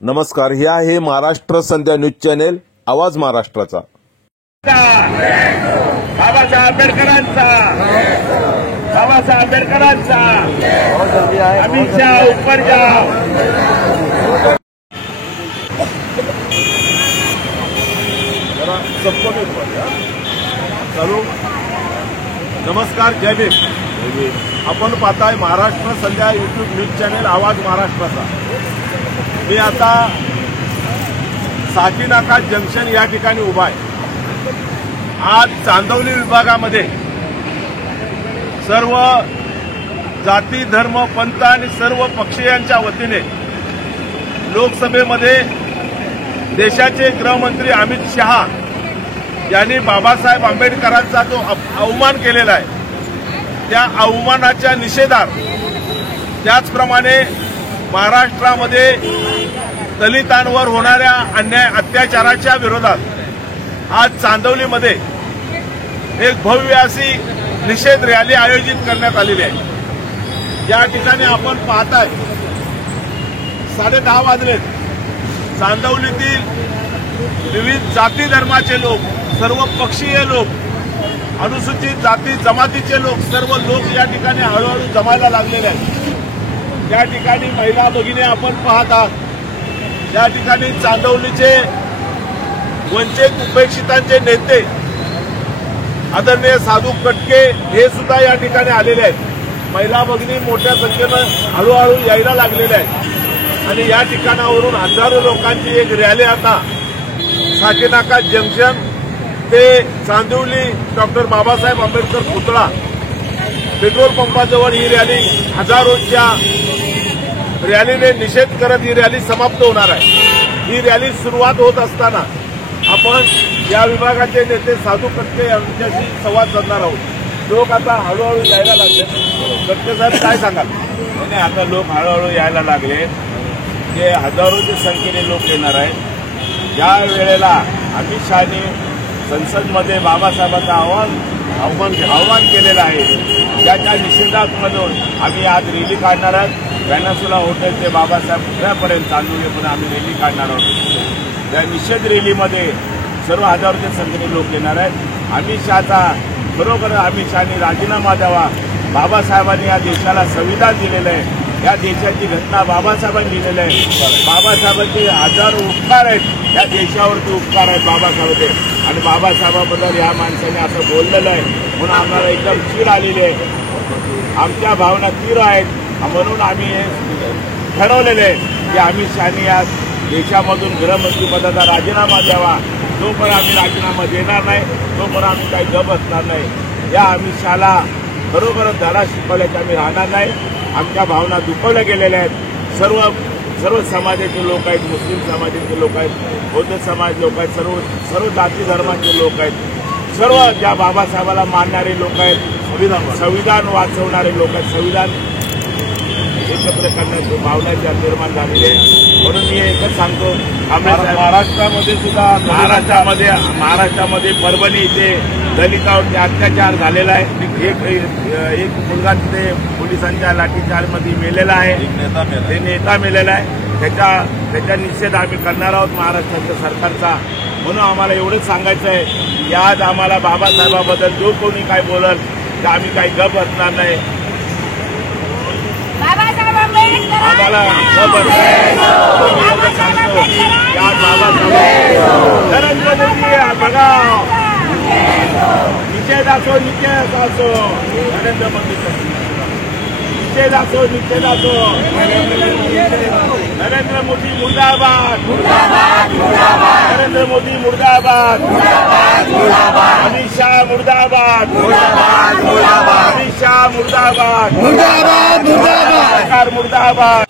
नमस्कार, हे आहे महाराष्ट्र संध्या न्यूज चॅनेल, आवाज महाराष्ट्राचा। बाबासाहेब आंबेडकरांचा अमित शाह ऊपर जाओ। चालू। नमस्कार, जय भीम। आपण पाहताय महाराष्ट्र संध्या यूट्यूब न्यूज चॅनेल, आवाज महाराष्ट्राचा। मी आता साकीनाका जंक्शन या ठिकाणी उभा आहे। आज चांदवली विभागामध्ये सर्व जाती, धर्म, पंथ आणि सर्व पक्षीयांच्या वतीने लोकसभेमध्ये देशाचे गृहमंत्री अमित शहा यांनी बाबासाहेब आंबेडकरांचा जो अवमान केलेला आहे त्या अवमानाच्या निषेधार्थ, त्याचप्रमाणे महाराष्ट्रामध्ये दलितांवर होणाऱ्या अन्याय अत्याचाराच्या विरोधात आज चांदवलीमध्ये एक भव्य अशी निषेध रॅली आयोजित करण्यात आलेली आहे। या ठिकाणी आपण पाहताय 10:30 वाजले। चांदवलीतील विविध जाती धर्माचे लोक, सर्व पक्षीय लोक, अनुसूचित जाती जमातीचे लोक, सर्व लोक या ठिकाणी हळूहळू जमायला लागलेले आहेत। या ठिकाणी महिला भगिनी आपण पाहत आहात। या ठिकाणी चांदवलीचे वंचित उपेक्षितांचे नेते आदरणीय साधू कटके हे सुद्धा या ठिकाणी आलेले आहेत। महिला भगिनी मोठ्या संख्येनं हळूहळू यायला लागलेल्या आहेत आणि या ठिकाणावरून हजारो लोकांची एक रॅली आता साकीनाका जंक्शन ते चांदवली डॉक्टर बाबासाहेब आंबेडकर पुतळा पेट्रोल पंपाजवळ ही रॅली हजारोच्या रॅलीने निषेध करत ही रॅली समाप्त होणार आहे। ही रॅली सुरुवात होत असताना आपण या विभागाचे नेते साधू कटके यांच्याशी संवाद साधणार आहोत। लोक आता हळूहळू यायला लागले। कटके साहेब, काय सांगाल? नाही, आता लोक हळूहळू यायला लागले। जे हजारोच्या संख्येने लोक येणार आहेत। ज्या वेळेला अमित शहाने संसदमध्ये बाबासाहेबांचा आव्हान केलेलं आहे, त्याच्या निषेधात्मधून आम्ही आज रॅली काढणार आहोत। वेनासुला हॉटेल ते बाबासाहेब पुतळ्यापर्यंत चांदवलीपर्यंत आम्ही रॅली काढणार आहोत। त्या निषेध रॅलीमध्ये सर्व हजारोच्या संख्येने लोक येणार आहेत। अमित शहाचा खरोखर अमित शहाने राजीनामा द्यावा। बाबासाहेबांनी या देशाला संविधान दिलेलं आहे। या देशाची घटना बाबासाहेबांनी दिलेली आहे। बाबासाहेबांचे हजारो उपकार आहेत, या देशावरती उपकार आहेत बाबासाहेबांचे। आणि बाबासाहेबांबद्दल या माणसाने असं बोललेलं आहे म्हणून आम्हाला एकदम चीड आलेली आहे। आमच्या भावना तीव्र आहेत म्हणून आम्ही हे ठरवलेलं आहे की अमित शहाने या देशामधून गृहमंत्रीपदाचा राजीनामा द्यावा। जोपर्यंत आम्ही राजीनामा देणार नाही तोपर्यंत आम्ही काही गप असणार नाही। या अमित शहाला खरोखरच धडा शिकवल्याचे आम्ही राहणार नाही। आमच्या भावना दुखवल्या गेलेल्या आहेत। सर्व समाजाचे लोक आहेत, मुस्लिम समाजाचे लोक आहेत, बौद्ध समाज लोक आहेत, सर्व जाती धर्माचे लोक आहेत, सर्व ज्या बाबासाहेबाला मानणारे लोक आहेत, संविधान वाचवणारे लोक आहेत, संविधान एकत्र करण्याची भावना निर्माण झालेली आहे। म्हणून मी एकच सांगतो, महाराष्ट्रामध्ये सुद्धा महाराष्ट्रामध्ये परभणी इथे दलितावरती अत्याचार झालेला आहे। एक मुलगा तिथे पोलिसांच्या लाठीचार्जमध्ये मेलेला आहे, ते नेता मेलेला आहे। त्याच्या निषेध आम्ही करणार आहोत महाराष्ट्राच्या सरकारचा। म्हणून आम्हाला एवढंच सांगायचं आहे की आज आम्हाला बाबासाहेबाबद्दल जो कोणी काय बोलल तर आम्ही काही गप असणार नाही। आम्हाला गप एवढं सांगतो की आज बाबासाहेब नरेंद्र मोदी बघा, निषेध असो नरेंद्र मोदी निषेध असो नरेंद्र मोदी मुर्दाबाद, नरेंद्र मोदी मुर्दाबाद, अमित शाह मुर्दाबाद, अमित शाह मुर्दाबाद, सरकार मुर्दाबाद।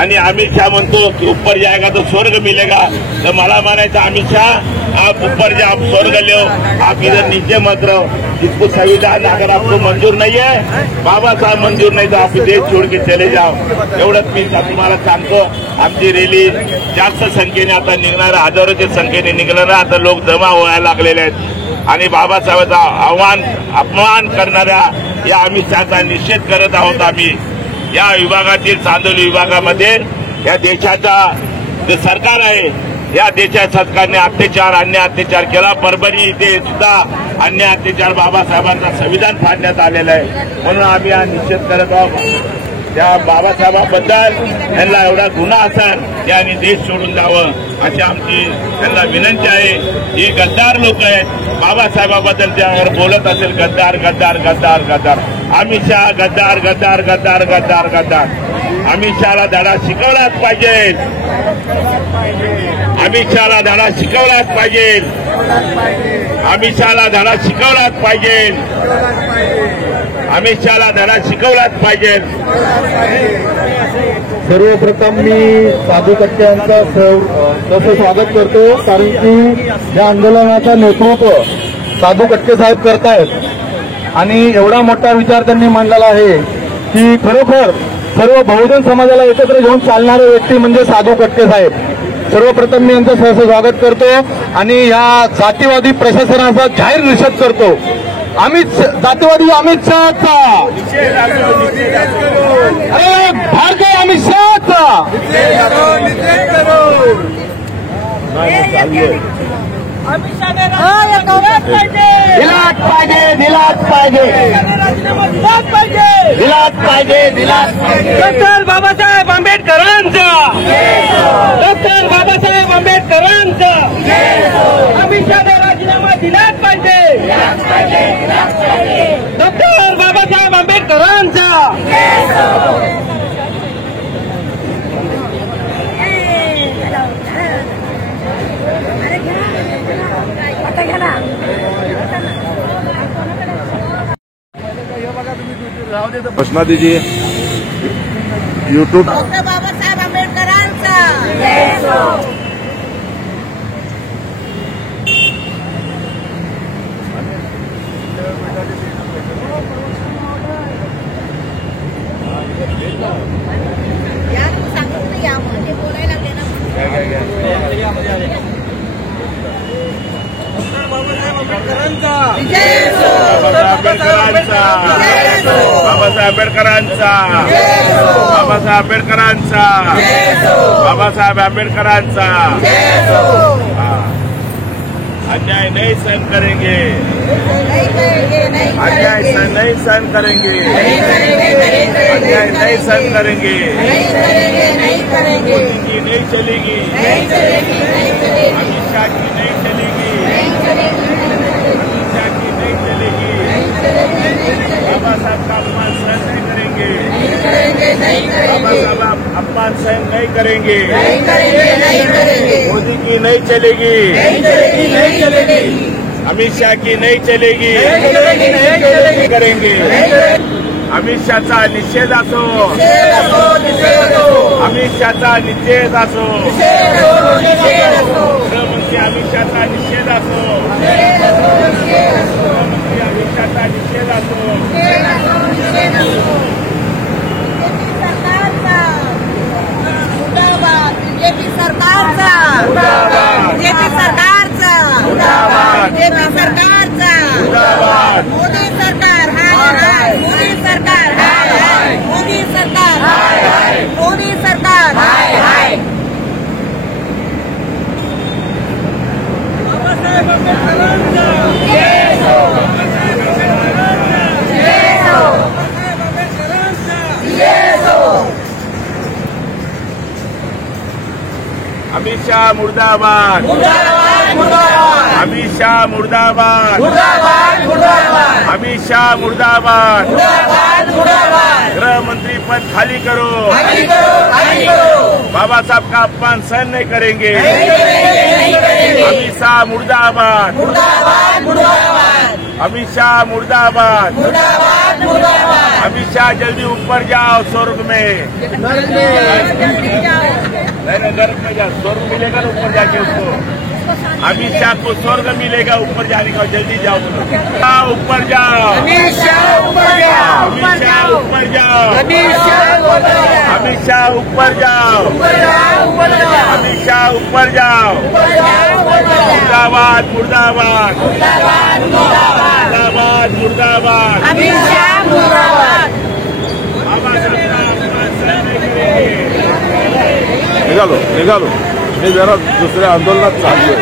आणि अमित शाह म्हणतो की ऊपर जाएगा तो स्वर्ग मिलेगा, तर मला म्हणायचं अमित शाह आप ऊपर जा, आप स्वर्ग लो, आप इधर नीचे मत रहो. जिसको संविधान अगर आपको मंजूर नहीं है, बाबा साहब मंजूर नहीं, तो आप देश छोड़ के चले जाओ. एवढंच मी तुम्हाला सांगतो. आमची रॅली जास्त संख्येने आता निघणार, हजारोच्या संख्येने निघणार. आता लोक जमा व्हायला लागलेले आहेत आणि बाबासाहेबांचा अपमान करणाऱ्या या अमित शहाचा निषेध करत आहोत. आम्ही या विभागातील चांदोली विभागामध्ये या देशाचा जे सरकार आहे, या देशाच्या सरकारने अन्याय अत्याचार केला. परभणी इथे सुद्धा अन्याय अत्याचार बाबासाहेबांचा संविधान फाडण्यात आलेलं आहे. म्हणून आम्ही हा निषेध करत आहोत. त्या बाबासाहेबांबद्दल त्यांना एवढा गुन्हा असेल त्यांनी देश सोडून जावं अशी आमची त्यांना विनंती आहे. ही गद्दार लोक आहेत. बाबासाहेबांबद्दल त्यावर बोलत असेल गद्दार गद्दार गद्दार गद्दार. अमित शहा गद्दार गद्दार गद्दार गद्दार गद्दार. अमित शहाला धडा शिकवलाच पाहिजे. अमित शहाला धडा शिकवलाच पाहिजे. अमित शहाला धडा शिकवलाच पाहिजे. अमित शहाला धडा शिकवलाच पाहिजे. सर्वप्रथम मी साधू कट्टे यांचं तसं स्वागत करतो, कारण की या आंदोलनाचं नेतृत्व साधू कट्टे साहेब करतायत आणि एवढा मोठा विचार त्यांनी मांडलेला आहे की खरोखर सर्व बहुजन समाजाला एकत्र घेऊन चालणारे व्यक्ती म्हणजे साधू कट्टे साहेब. सर्वप्रथम मी यांचं सहर्ष स्वागत करतो आणि या जातीवादी प्रशासनाचा जाहीर निषेध करतो. जातीवादी अमित शहाचा, अरे भारतीय अमित शहाचा दिलाच पाहिजे, दिलाच पाहिजे, दिलाच पाहिजे, दिलाच पाहिजे. डॉक्टर बाबासाहेब आंबेडकरांचा, डॉक्टर बाबासाहेब आंबेडकरांचा अमित शहाने राजीनामा दिलाच पाहिजे. डॉक्टर बाबासाहेब आंबेडकरांचा. घोषणा दीजिए. यूट्यूब डॉक्टर बाबासाहेब आंबेडकरांचा. सांगत नाही यामध्ये बोलायला देणार. बाबासाहेब आंबेडकरांचा. बाबासाहेब आंबेडकरांचा. बाबासाहेब आंबेडकरांचा. बाबासाहेब आंबेडकरांचा. अन्याय नहीं सहन करेंगे, अन्याय नहीं सहन करेंगे, अन्याय नहीं सहन करेंगे. मोदी की नहीं चलेगी, अमित शाह की नहीं चलेगी, अमित शाह की नहीं चलेगी. बाबा साहब का अपमान सहन नहीं करेंगे, बाबा साहब अपमान सहन नहीं करेंगे. मोदी की नहीं चलेगी, अमित शाह की नहीं चलेगी, करेंगे. अमित शहाचा निषेध असो, अमित शहाचा निषेध असो, गृहमंत्री अमित शहाचा निषेध असो, गृहमंत्री अमित शहाचा निषेध असो. बीजेपी सरकारचा, बीजेपी सरकारचा, बीजेपी सरकारचा, मोदी सरकार हाय हाय, मोदी सरकार हाय हाय, मोदी सरकार हाय हाय, मोदी सरकार हाय हाय. बाबासाहेब आंबेडकरांचा. अमित शाह मुर्दाबाद, अमित शाह मुर्दाबाद, अमित शाह मुर्दाबाद. गृह मंत्री पद खाली करो, बाबा साहब का अपमान सहन नहीं करेंगे. अमित शाह मुर्दाबाद, अमित शाह मुर्दाबाद. अमित शाह जल्दी ऊपर जाओ स्वर्ग में, जल्दी जाओ। नहीं नरक में जाओ, स्वर्ग मिलेगा ना ऊपर जाके उसको। अमित शाह को स्वर्ग मिलेगा ऊपर जाने का, जल्दी जाओ ऊपर जाओ, अमित शाह ऊपर जाओ, अमित शाह ऊपर जाओ, अमित शाह ऊपर जाओ, अमित शाह ऊपर जाओ, अमित शाह ऊपर जाओ। मुर्दाबाद मुर्दाबाद मुर्दाबाद मुर्दाबाद। अमित शाह मुर्दाबाद। निघालो निघालो, मी जरा दुसऱ्या आंदोलनात चाललोय.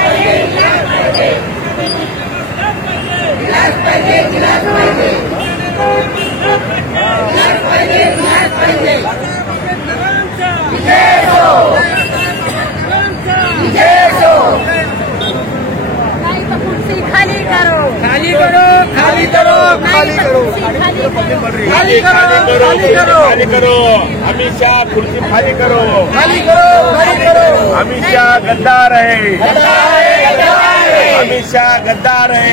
नहीं तो कुर्सी खाली करो, खाली करो, खाली करो, खाली करो, खाली करो, खाली करो, खाली करो, अमित शाह कुर्सी खाली करो, खाली करो, खाली करो। अमित शाह गद्दार है, अमित शाह गद्दार है,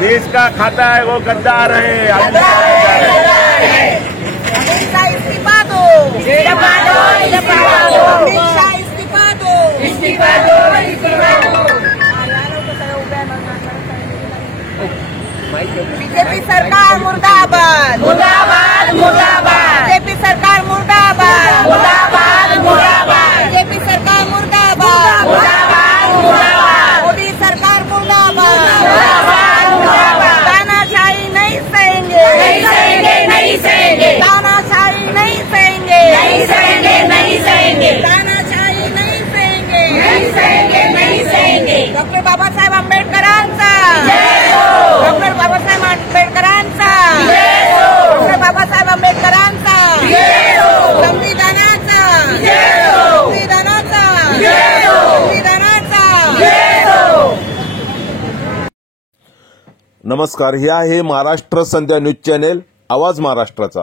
देश का खाता है वो गद्दार है, अमित शाह गद्दार है। अमित शाह इस्तीफा दो, इस्तीफा दो, इस्तीफा दो, अमित शाह इस्तीफा दो, इस्तीफा दो, इस्तीफा दो। बीजेपी सरकार मुर्दाबाद, मुर्दाबाद, मुर्दाबाद। बीजेपी सरकार मुर्दाबाद, मुर्दाबाद, मुर्दाबाद। बीजेपी सरकार मुर्दाबाद, मुर्दाबाद, मुर्दाबाद। मोदी सरकार मुर्दाबाद, मुर्दाबाद, मुर्दाबाद। तानाशाही नहीं सहेंगे, नहीं सहेंगे, नहीं सहेंगे। तानाशाही नहीं सहेंगे, नहीं सहेंगे, नहीं सहेंगे। तानाशाही नहीं सहेंगे, नहीं सहेंगे, नहीं सहेंगे। डॉक्टर बाबासाहेब आंबेडकरांचा डॉक्टर बाबासाहेब आंबेडकरांचा डॉक्टर बाबासाहेब आंबेडकरांचा संविधानाचा संविधानाचा संविधानाचा. नमस्कार, हे आहे महाराष्ट्र संध्या न्यूज चॅनेल, आवाज महाराष्ट्राचा.